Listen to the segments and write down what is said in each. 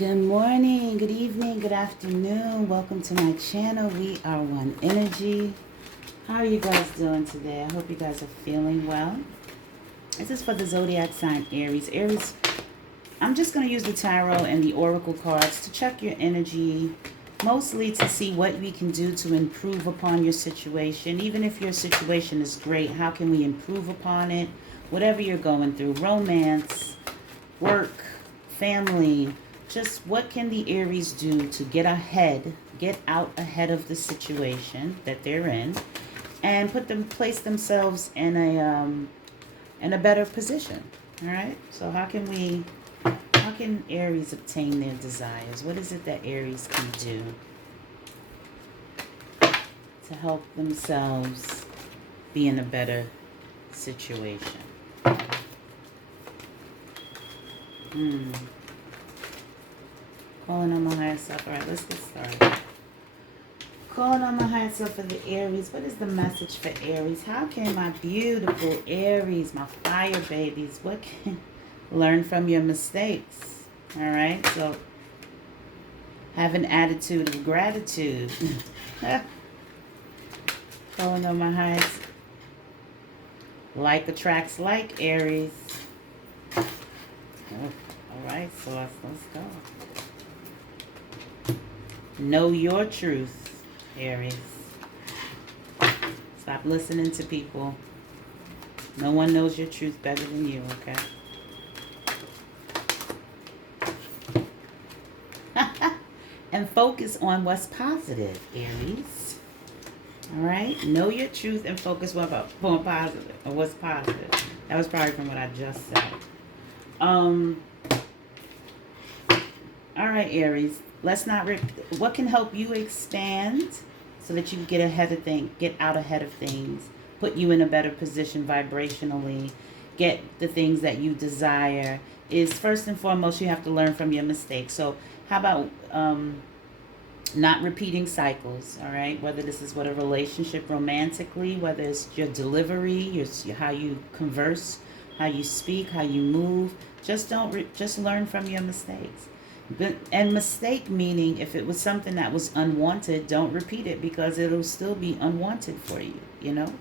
Good morning, good evening, good afternoon. Welcome to my channel. We are One Energy. How are you guys doing today? I hope you guys are feeling well. This is for the zodiac sign Aries. Aries, I'm just going to use the tarot and the oracle cards to check your energy, mostly to see what we can do to improve upon your situation. Even if your situation is great, how can we improve upon it? Whatever you're going through, romance, work, family, just what can the Aries do to get out ahead of the situation that they're in, and place themselves in a better position. All right. So how can Aries obtain their desires? What is it that Aries can do to help themselves be in a better situation? Calling on my higher self. All right, let's get started. Calling on my higher self for the Aries. What is the message for Aries? How can my beautiful Aries, my fire babies, what can learn from your mistakes? All right, so have an attitude of gratitude. Calling on my higher self. Like attracts like, Aries. Oh, all right, so let's go. Know your truth, Aries. Stop listening to people. No one knows your truth better than you, okay? And focus on what's positive, Aries. All right? Know your truth and focus on positive, or what's positive. That was probably from what I just said. All right, Aries. Let's not what can help you expand so that you can get out ahead of things, put you in a better position vibrationally, get the things that you desire, is first and foremost you have to learn from your mistakes. So how about not repeating cycles, all right? Whether this is a relationship romantically, whether it's your delivery, how you converse, how you speak, how you move, just learn from your mistakes. And mistake meaning if it was something that was unwanted, don't repeat it because it'll still be unwanted for you, you know?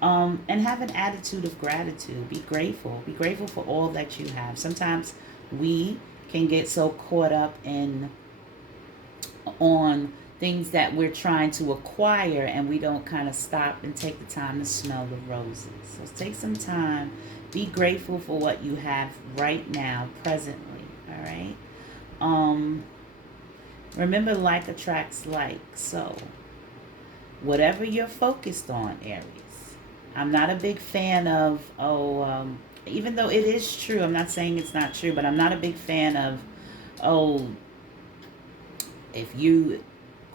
And have an attitude of gratitude. Be grateful. Be grateful for all that you have. Sometimes we can get so caught up on things that we're trying to acquire and we don't kind of stop and take the time to smell the roses. So take some time. Be grateful for what you have right now, presently, all right? Remember, like attracts like. So whatever you're focused on, Aries. I'm not a big fan of, even though it is true, I'm not saying it's not true, but I'm not a big fan of, if you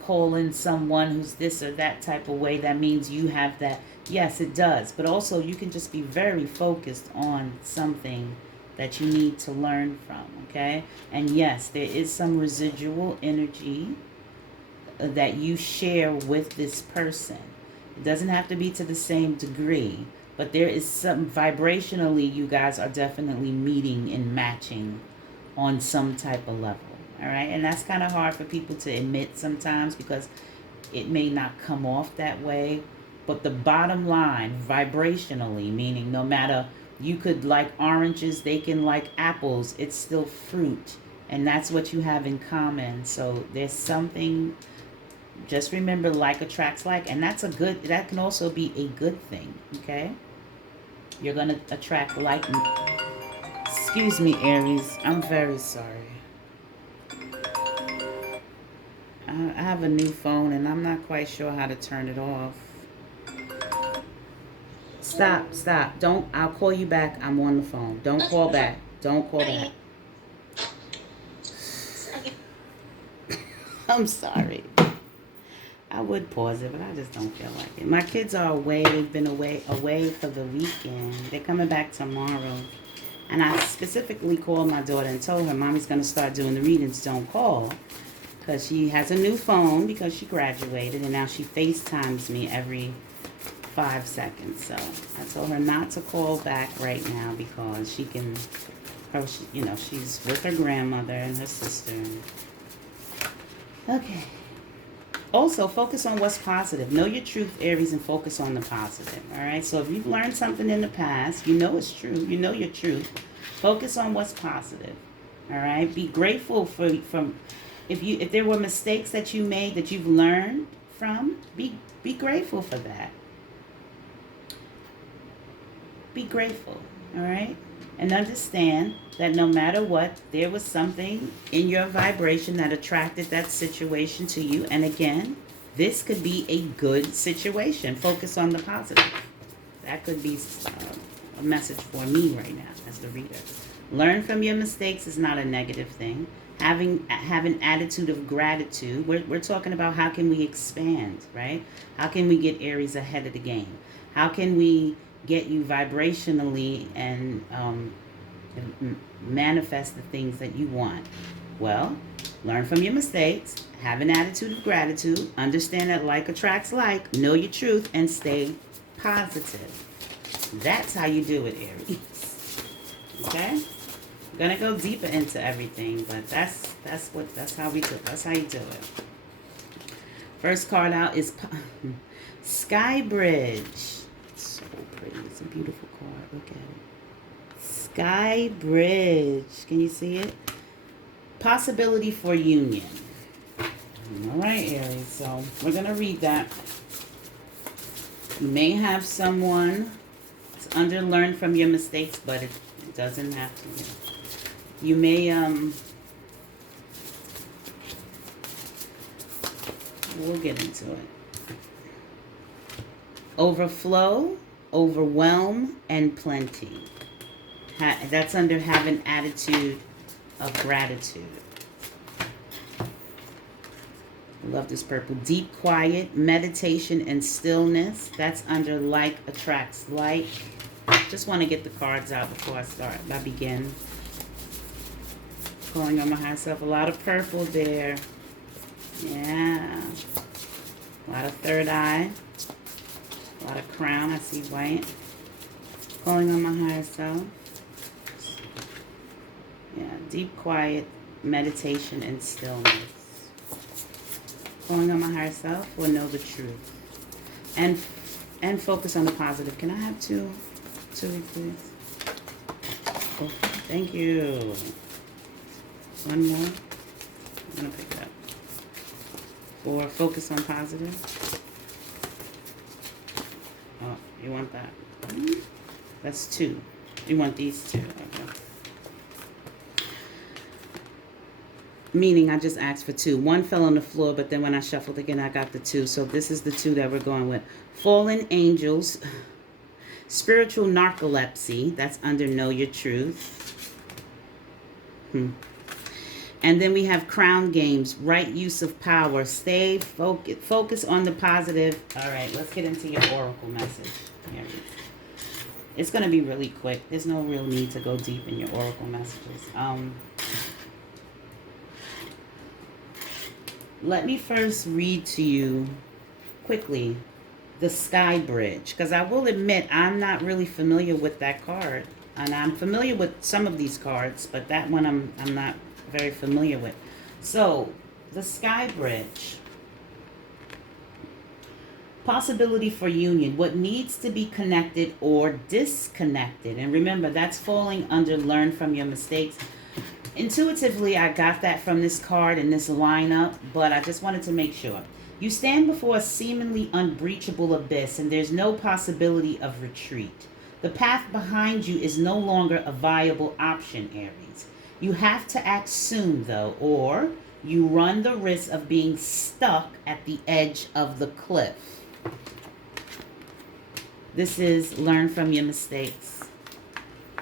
call in someone who's this or that type of way, that means you have that. Yes, it does. But also you can just be very focused on something that you need to learn from, okay? And yes, there is some residual energy that you share with this person. It doesn't have to be to the same degree, but there is some vibrationally you guys are definitely meeting and matching on some type of level, all right? And that's kind of hard for people to admit sometimes because it may not come off that way. But the bottom line, vibrationally, meaning no matter, you could like oranges, they can like apples, it's still fruit. And that's what you have in common. So there's something, just remember, like attracts like, and that can also be a good thing, okay? You're going to attract like. Excuse me, Aries, I'm very sorry. I have a new phone and I'm not quite sure how to turn it off. Stop. I'll call you back. I'm on the phone. Don't call back. Don't call back. I'm sorry. I would pause it, but I just don't feel like it. My kids are away. They've been away for the weekend. They're coming back tomorrow. And I specifically called my daughter and told her, Mommy's going to start doing the readings. Don't call. Because she has a new phone because she graduated. And now she FaceTimes me every 5 seconds. So I told her not to call back right now because her, you know, she's with her grandmother and her sister. Okay. Also, focus on what's positive. Know your truth, Aries, and focus on the positive. All right. So if you've learned something in the past, you know it's true. You know your truth. Focus on what's positive. All right. Be grateful from if there were mistakes that you made that you've learned from. Be grateful for that. Be grateful. All right. And understand that no matter what, there was something in your vibration that attracted that situation to you. And again, this could be a good situation. Focus on the positive. That could be a message for me right now as the reader. Learn from your mistakes is not a negative thing. Have an attitude of gratitude. We're talking about how can we expand, right? How can we get Aries ahead of the game? How can we get you vibrationally and manifest the things that you want? Well, learn from your mistakes, have an attitude of gratitude, understand that like attracts like, know your truth, and stay positive. That's how you do it, Aries. Okay? I'm gonna go deeper into everything, but that's how we do it. That's how you do it. First card out is Sky Bridge. So pretty. It's a beautiful card. Look at it. Sky Bridge. Can you see it? Possibility for union. All right, Aries. So we're going to read that. You may have someone that's learn from your mistakes, but it doesn't have to. You may, we'll get into it. Overflow, overwhelm, and plenty. That's under have an attitude of gratitude. I love this purple. Deep quiet, meditation, and stillness. That's under like attracts like. Just want to get the cards out before I begin. Calling on my higher self. A lot of purple there. Yeah. A lot of third eye. A lot of crown. I see white. Calling on my higher self. Yeah, deep quiet, meditation, and stillness. Calling on my higher self will know the truth. And focus on the positive. Can I have two, please? Oh, thank you. One more. I'm going to pick it up. 4, focus on positive. Oh, you want that? That's 2. You want these 2. Okay. Meaning I just asked for 2. 1 fell on the floor, but then when I shuffled again, I got the 2. So this is the 2 that we're going with. Fallen angels, spiritual narcolepsy. That's under know your truth. And then we have crown games, right use of power. Stay focus on the positive. All right, let's get into your oracle message. It's going to be really quick. There's no real need to go deep in your oracle messages. Let me first read to you quickly the Sky Bridge, because I will admit I'm not really familiar with that card, and I'm familiar with some of these cards, but that one I'm not very familiar with. So the Sky Bridge, possibility for union, what needs to be connected or disconnected. And remember, that's falling under learn from your mistakes. Intuitively, I got that from this card and this lineup, but I just wanted to make sure. You stand before a seemingly unbreachable abyss, and there's no possibility of retreat. The path behind you is no longer a viable option, Aries. You have to act soon, though, or you run the risk of being stuck at the edge of the cliff. This is learn from your mistakes.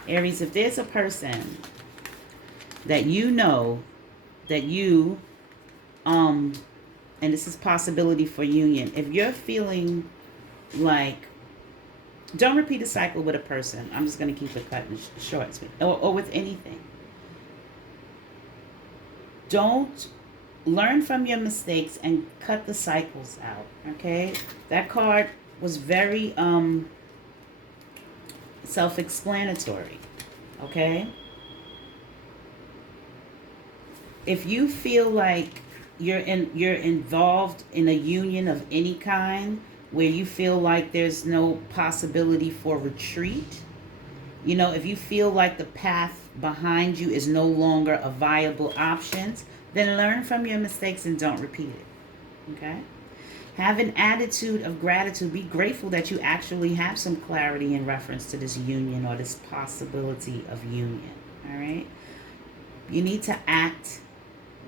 Aries, if there's a person that you know that you, and this is possibility for union, if you're feeling like, don't repeat a cycle with a person. I'm just going to keep it cut and short, or with anything. Don't learn from your mistakes and cut the cycles out, okay? That card was very self-explanatory, okay? If you feel like you're involved in a union of any kind where you feel like there's no possibility for retreat, you know, if you feel like the path behind you is no longer a viable option, then learn from your mistakes and don't repeat it. Okay? Have an attitude of gratitude. Be grateful that you actually have some clarity in reference to this union or this possibility of union. All right? You need to act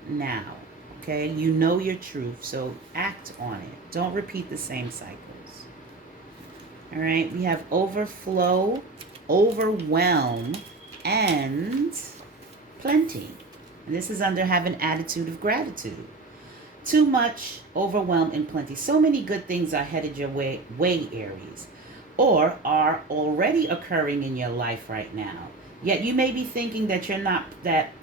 now. Okay? You know your truth, so act on it. Don't repeat the same cycles. All right? We have overflow, overwhelm, and plenty. And this is under have an attitude of gratitude. Too much, overwhelm, and plenty. So many good things are headed your way, Aries, or are already occurring in your life right now. Yet you may be thinking that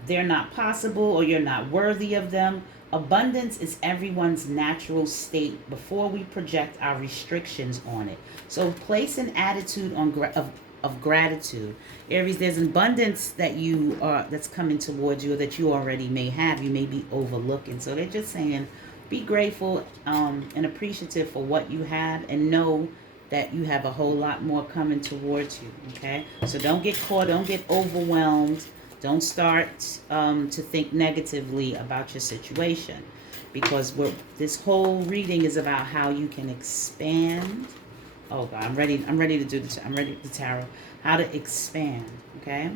they're not possible or you're not worthy of them. Abundance is everyone's natural state before we project our restrictions on it. So place an attitude of gratitude. Aries, there's abundance that's coming towards you or that you already may have. You may be overlooking. So they're just saying, be grateful and appreciative for what you have, and know that you have a whole lot more coming towards you. Okay, so don't get caught, don't get overwhelmed, don't start to think negatively about your situation, because this whole reading is about how you can expand. Oh God, I'm ready to do this. I'm ready to tarot. How to expand, okay?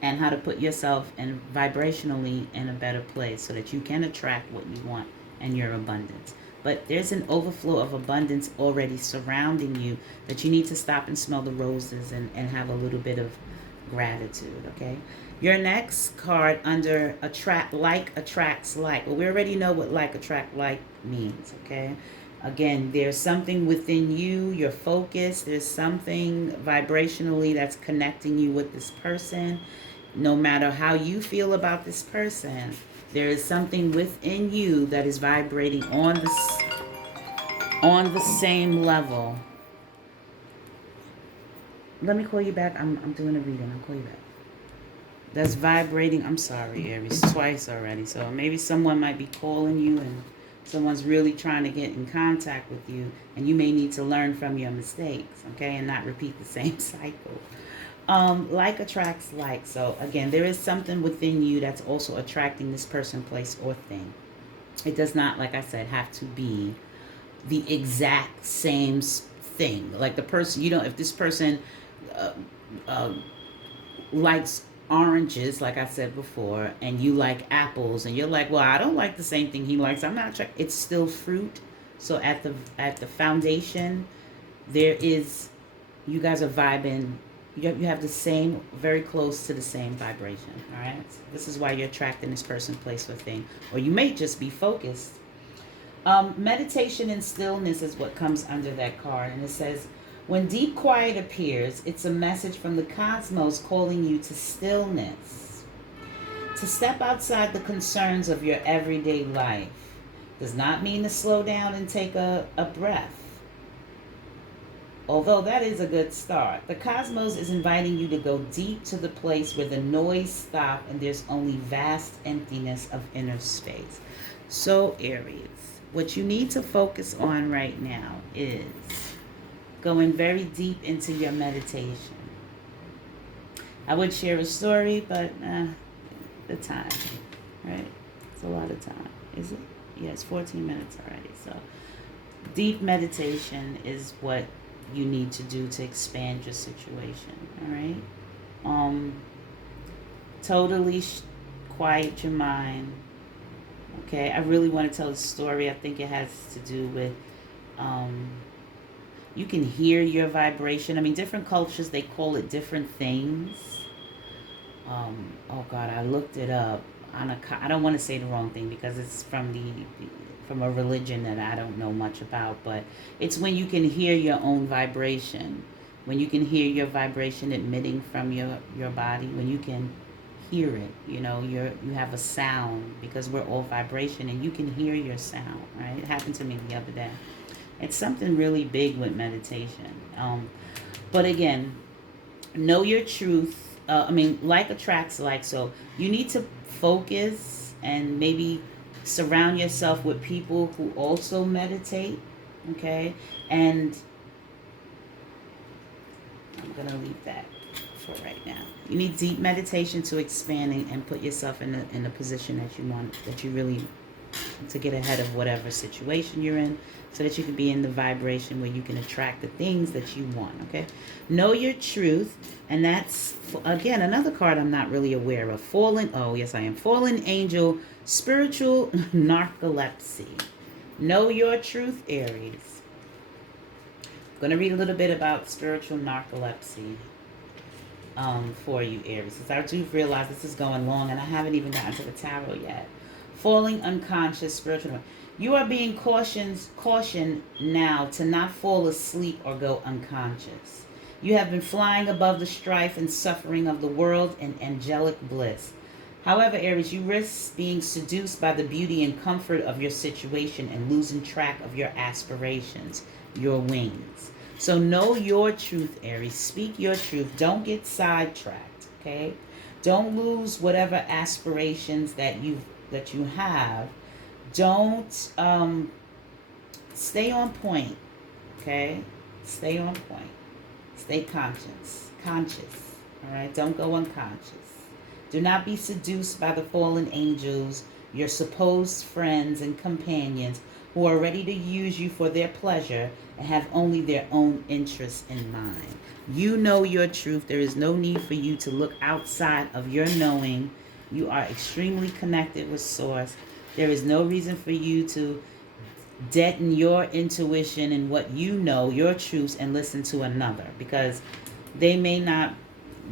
And how to put yourself in vibrationally in a better place so that you can attract what you want and your abundance. But there's an overflow of abundance already surrounding you that you need to stop and smell the roses and have a little bit of gratitude, okay? Your next card under like attracts like. Well, we already know what like attract like means, okay? Again, there's something within you, your focus, there's something vibrationally that's connecting you with this person. No matter how you feel about this person, there is something within you that is vibrating on the same level. Let me call you back. I'm doing a reading. I'll call you back. That's vibrating. I'm sorry, Aries, twice already. So maybe someone might be calling you and someone's really trying to get in contact with you, and you may need to learn from your mistakes, okay, and not repeat the same cycle. Like attracts like. So again, there is something within you that's also attracting this person, place, or thing. It does not, like I said, have to be the exact same thing. Like the person, if this person likes oranges, like I said before, and you like apples, and you're like, well, I don't like the same thing he likes, I'm not sure. It's still fruit. So at the foundation, there is, you guys are vibing. You have the same, very close to the same vibration. All right. This is why you're attracting this person, place, or thing, or you may just be focused. Meditation and stillness is what comes under that card, and it says, when deep quiet appears, it's a message from the cosmos calling you to stillness. To step outside the concerns of your everyday life does not mean to slow down and take a breath. Although that is a good start. The cosmos is inviting you to go deep to the place where the noise stops and there's only vast emptiness of inner space. So Aries, what you need to focus on right now is going very deep into your meditation. I would share a story, but the time, right? It's a lot of time. Is it? Yeah, it's 14 minutes already. So deep meditation is what you need to do to expand your situation. All right. Totally quiet your mind. Okay. I really want to tell a story. I think it has to do with you can hear your vibration. I mean, different cultures, they call it different things. Oh God, I looked it up. I don't want to say the wrong thing because it's from a religion that I don't know much about, but it's when you can hear your own vibration, when you can hear your vibration emitting from your body, when you can hear it, you have a sound, because we're all vibration, and you can hear your sound, right? It happened to me the other day. It's something really big with meditation. But again, know your truth. Like attracts like. So you need to focus and maybe surround yourself with people who also meditate. Okay, and I'm gonna leave that for right now. You need deep meditation to expand and put yourself in a position that you want, that you really, to get ahead of whatever situation you're in, so that you can be in the vibration where you can attract the things that you want. Okay, know your truth, and that's again another card I'm not really aware of. Fallen, oh yes I am, fallen angel, spiritual narcolepsy. Know your truth, Aries. I'm going to read a little bit about spiritual narcolepsy for you, Aries, because I do realize this is going long and I haven't even gotten to the tarot yet. Falling unconscious, spiritual. You are being cautioned now to not fall asleep or go unconscious. You have been flying above the strife and suffering of the world in angelic bliss. However, Aries, you risk being seduced by the beauty and comfort of your situation and losing track of your aspirations, your wings. So know your truth, Aries. Speak your truth. Don't get sidetracked, okay? Don't lose whatever aspirations that you have. Don't stay on point, okay? Stay on point. Stay conscious. All right? Don't go unconscious. Do not be seduced by the fallen angels, your supposed friends and companions who are ready to use you for their pleasure and have only their own interests in mind. You know your truth. There is no need for you to look outside of your knowing. You are extremely connected with Source. There is no reason for you to deaden your intuition and what you know, your truths, and listen to another, because they may not,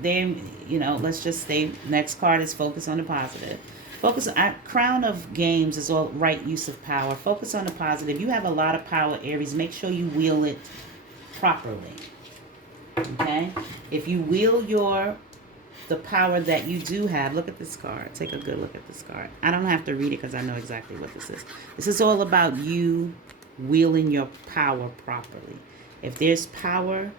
let's just say, next card is focus on the positive. Focus on, crown of games is all right use of power. Focus on the positive. You have a lot of power, Aries. Make sure you wield it properly. Okay? If you wield the power that you do have, look at this card. Take a good look at this card. I don't have to read it because I know exactly what this is. This is all about you wielding your power properly. If there's power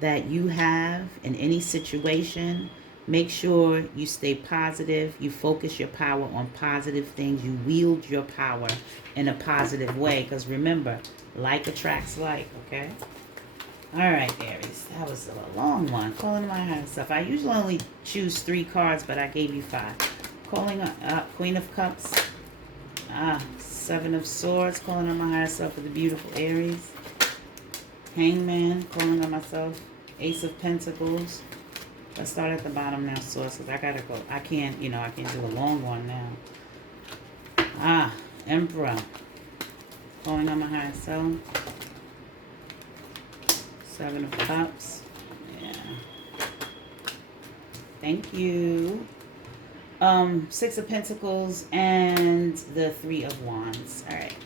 that you have in any situation, make sure you stay positive. You focus your power on positive things. You wield your power in a positive way. Because remember, like attracts like, okay? All right, Aries. That was a long one. Calling my higher self. I usually only choose 3 cards, but I gave you 5. Calling up Queen of Cups. 7 of Swords. Calling on my higher self for the beautiful Aries. Hangman. Calling on myself. Ace of Pentacles. Let's start at the bottom now, Source, because I gotta go. I can't do a long one now. Emperor. Calling on my higher self. 7 of Cups. Yeah. Thank you. 6 of Pentacles and the 3 of Wands. All right.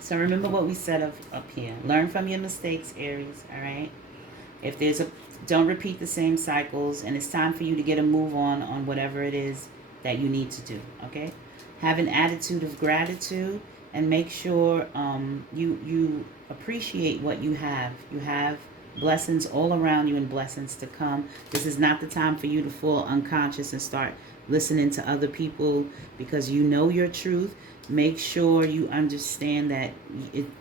So remember what we said up here. Learn from your mistakes, Aries. All right. If there's don't repeat the same cycles, and it's time for you to get a move on whatever it is that you need to do, okay? Have an attitude of gratitude, and make sure you appreciate what you have. You have blessings all around you and blessings to come. This is not the time for you to fall unconscious and start listening to other people, because you know your truth. Make sure you understand that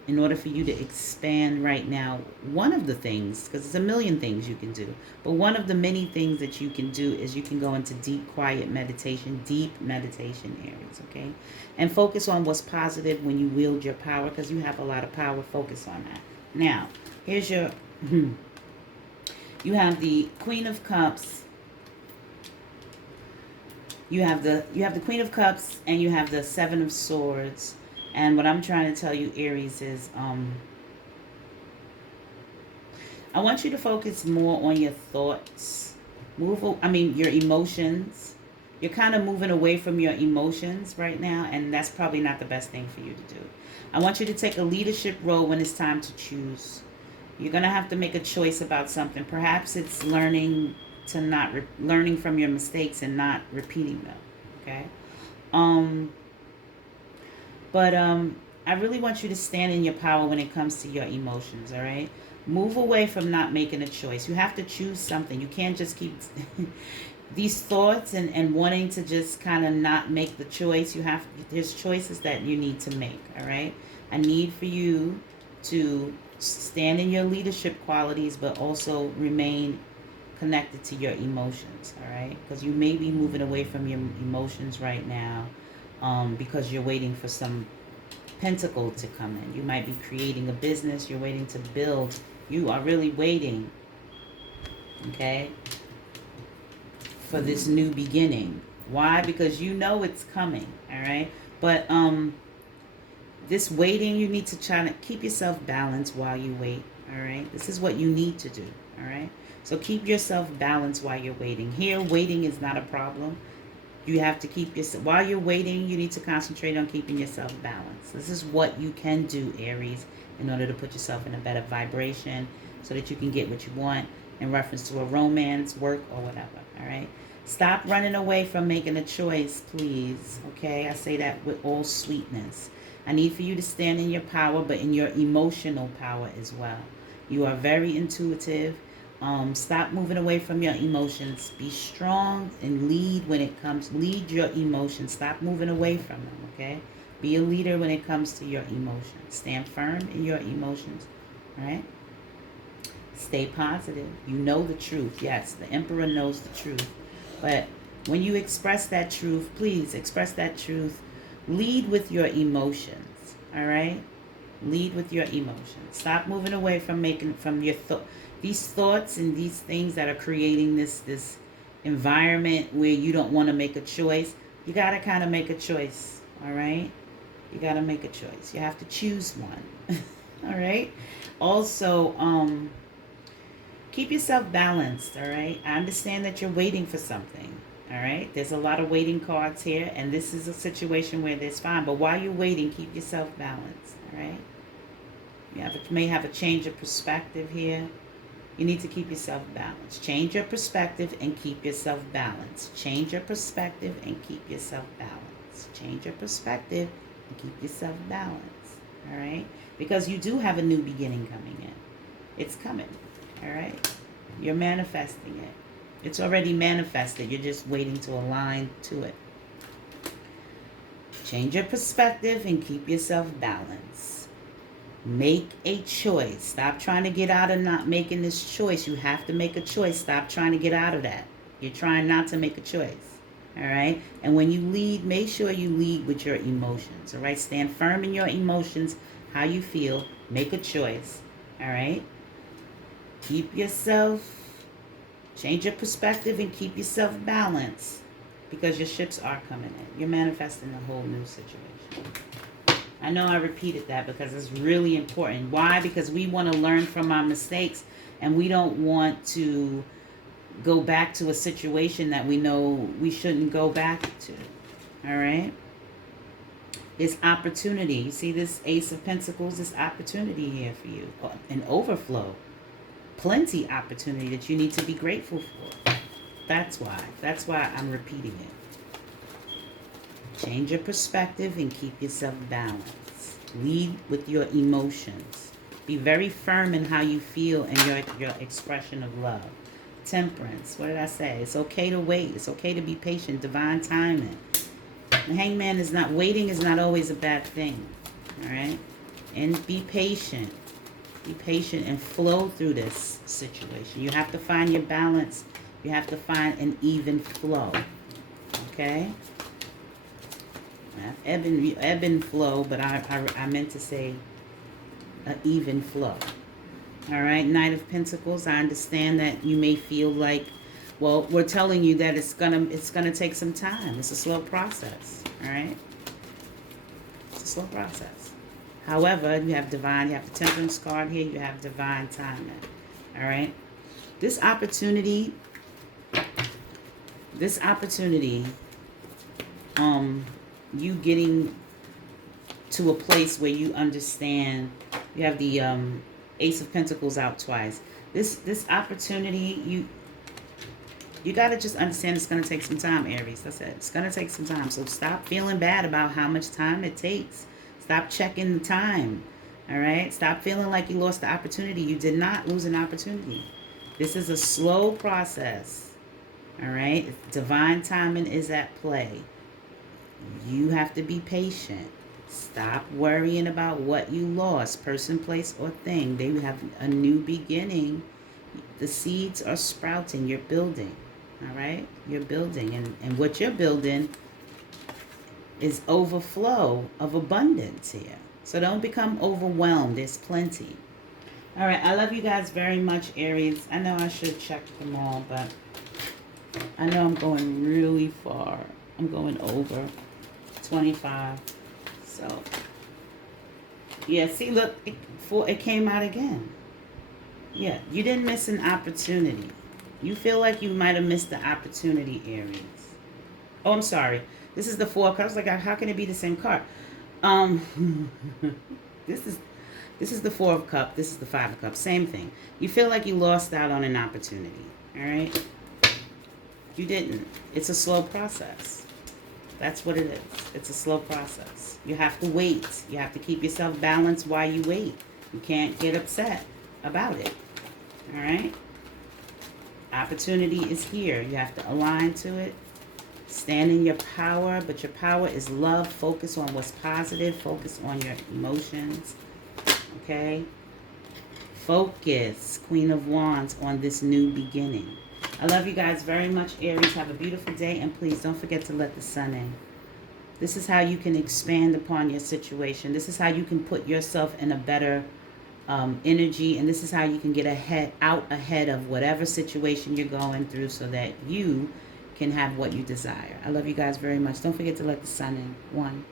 in order for you to expand right now, one of the things, because there's a million things you can do, but one of the many things that you can do is you can go into deep, quiet meditation, Aries, okay? And focus on what's positive when you wield your power, because you have a lot of power. Focus on that. Now, here's your, you have the Queen of Cups. You have the Queen of Cups, and you have the 7 of Swords. And what I'm trying to tell you, Aries, is I want you to focus more on your thoughts. Your emotions. You're kind of moving away from your emotions right now, and that's probably not the best thing for you to do. I want you to take a leadership role when it's time to choose. You're going to have to make a choice about something. Perhaps it's learning from your mistakes and not repeating them, okay? I really want you to stand in your power when it comes to your emotions, all right? Move away from not making a choice. You have to choose something. You can't just keep these thoughts and wanting to just kind of not make the choice, there's choices that you need to make, all right? I need for you to stand in your leadership qualities, but also remain connected to your emotions, all right? Because you may be moving away from your emotions right now, because you're waiting for some pentacle to come in. You might be creating a business, you're waiting to build. You are really waiting, okay, for this new beginning. Why? Because you know it's coming, all right? But this waiting, you need to try to keep yourself balanced while you wait, all right? This is what you need to do, all right? So keep yourself balanced while you're waiting. Here, waiting is not a problem. You have to keep yourself, while you're waiting, you need to concentrate on keeping yourself balanced. This is what you can do, Aries, in order to put yourself in a better vibration so that you can get what you want in reference to a romance, work, or whatever, all right? Stop running away from making a choice, please, okay? I say that with all sweetness. I need for you to stand in your power, but in your emotional power as well. You are very intuitive. Stop moving away from your emotions. Be strong and lead when it comes. Lead your emotions. Stop moving away from them, okay? Be a leader when it comes to your emotions. Stand firm in your emotions, all right? Stay positive. You know the truth. Yes, the Emperor knows the truth. But when you express that truth, please express that truth. Lead with your emotions, all right? Lead with your emotions. Stop moving away from these thoughts and these things that are creating this environment where you don't want to make a choice. You got to kind of make a choice, all right? You got to make a choice. You have to choose one, all right? Also, keep yourself balanced, all right? I understand that you're waiting for something, all right? There's a lot of waiting cards here, and this is a situation where there's fine. But while you're waiting, keep yourself balanced, all right? You may have a change of perspective here. You need to keep yourself balanced. Change your perspective and keep yourself balanced. Change your perspective and keep yourself balanced. Change your perspective and keep yourself balanced, all right? Because you do have a new beginning coming in. It's coming, all right? You're manifesting it. It's already manifested. You're just waiting to align to it. Change your perspective and keep yourself balanced. Make a choice. Stop trying to get out of not making this choice. You have to make a choice. Stop trying to get out of that. You're trying not to make a choice. All right? And when you lead, make sure you lead with your emotions. All right? Stand firm in your emotions, how you feel. Make a choice. All right? Keep yourself, change your perspective and keep yourself balanced, because your ships are coming in. You're manifesting a whole new situation. I know I repeated that because it's really important. Why? Because we want to learn from our mistakes, and we don't want to go back to a situation that we know we shouldn't go back to. All right? There's opportunity. You see this Ace of Pentacles? There's opportunity here for you. An overflow. Plenty opportunity that you need to be grateful for. That's why. That's why I'm repeating it. Change your perspective and keep yourself balanced. Lead with your emotions. Be very firm in how you feel and your expression of love. Temperance. What did I say? It's okay to wait. It's okay to be patient. Divine timing. The Hangman is not, waiting is not always a bad thing. All right? And be patient. Be patient and flow through this situation. You have to find your balance. You have to find an even flow. Okay? Ebb and flow, but I meant to say an even flow. All right, Knight of Pentacles. I understand that you may feel like, well, we're telling you that it's gonna take some time. It's a slow process. All right, it's a slow process. However, you have the Temperance card here. You have divine timing. All right, this opportunity. You getting to a place where you understand. You have the Ace of Pentacles out twice. This opportunity, you got to just understand it's going to take some time, Aries. That's it. It's going to take some time. So stop feeling bad about how much time it takes. Stop checking the time. All right? Stop feeling like you lost the opportunity. You did not lose an opportunity. This is a slow process. All right? Divine timing is at play. You have to be patient. Stop worrying about what you lost, person, place, or thing. They have a new beginning. The seeds are sprouting. You're building. All right? You're building. And what you're building is overflow of abundance here. So don't become overwhelmed. There's plenty. All right. I love you guys very much, Aries. I know I should check them all, but I know I'm going really far. I'm going over 25. So, yeah, see, look, it came out again. Yeah, you didn't miss an opportunity. You feel like you might have missed the opportunity, Aries. Oh, I'm sorry. This is the 4 of Cups. Like, how can it be the same card? This is the 4 of Cups. This is the 5 of Cups. Same thing. You feel like you lost out on an opportunity. All right? You didn't. It's a slow process. That's what it is. It's a slow process. You have to wait. You have to keep yourself balanced while you wait. You can't get upset about it. All right? Opportunity is here. You have to align to it. Stand in your power, but your power is love. Focus on what's positive. Focus on your emotions. Okay? Focus, Queen of Wands, on this new beginning. I love you guys very much, Aries. Have a beautiful day, and please don't forget to let the sun in. This is how you can expand upon your situation. This is how you can put yourself in a better energy, and this is how you can get out ahead of whatever situation you're going through so that you can have what you desire. I love you guys very much. Don't forget to let the sun in. 1.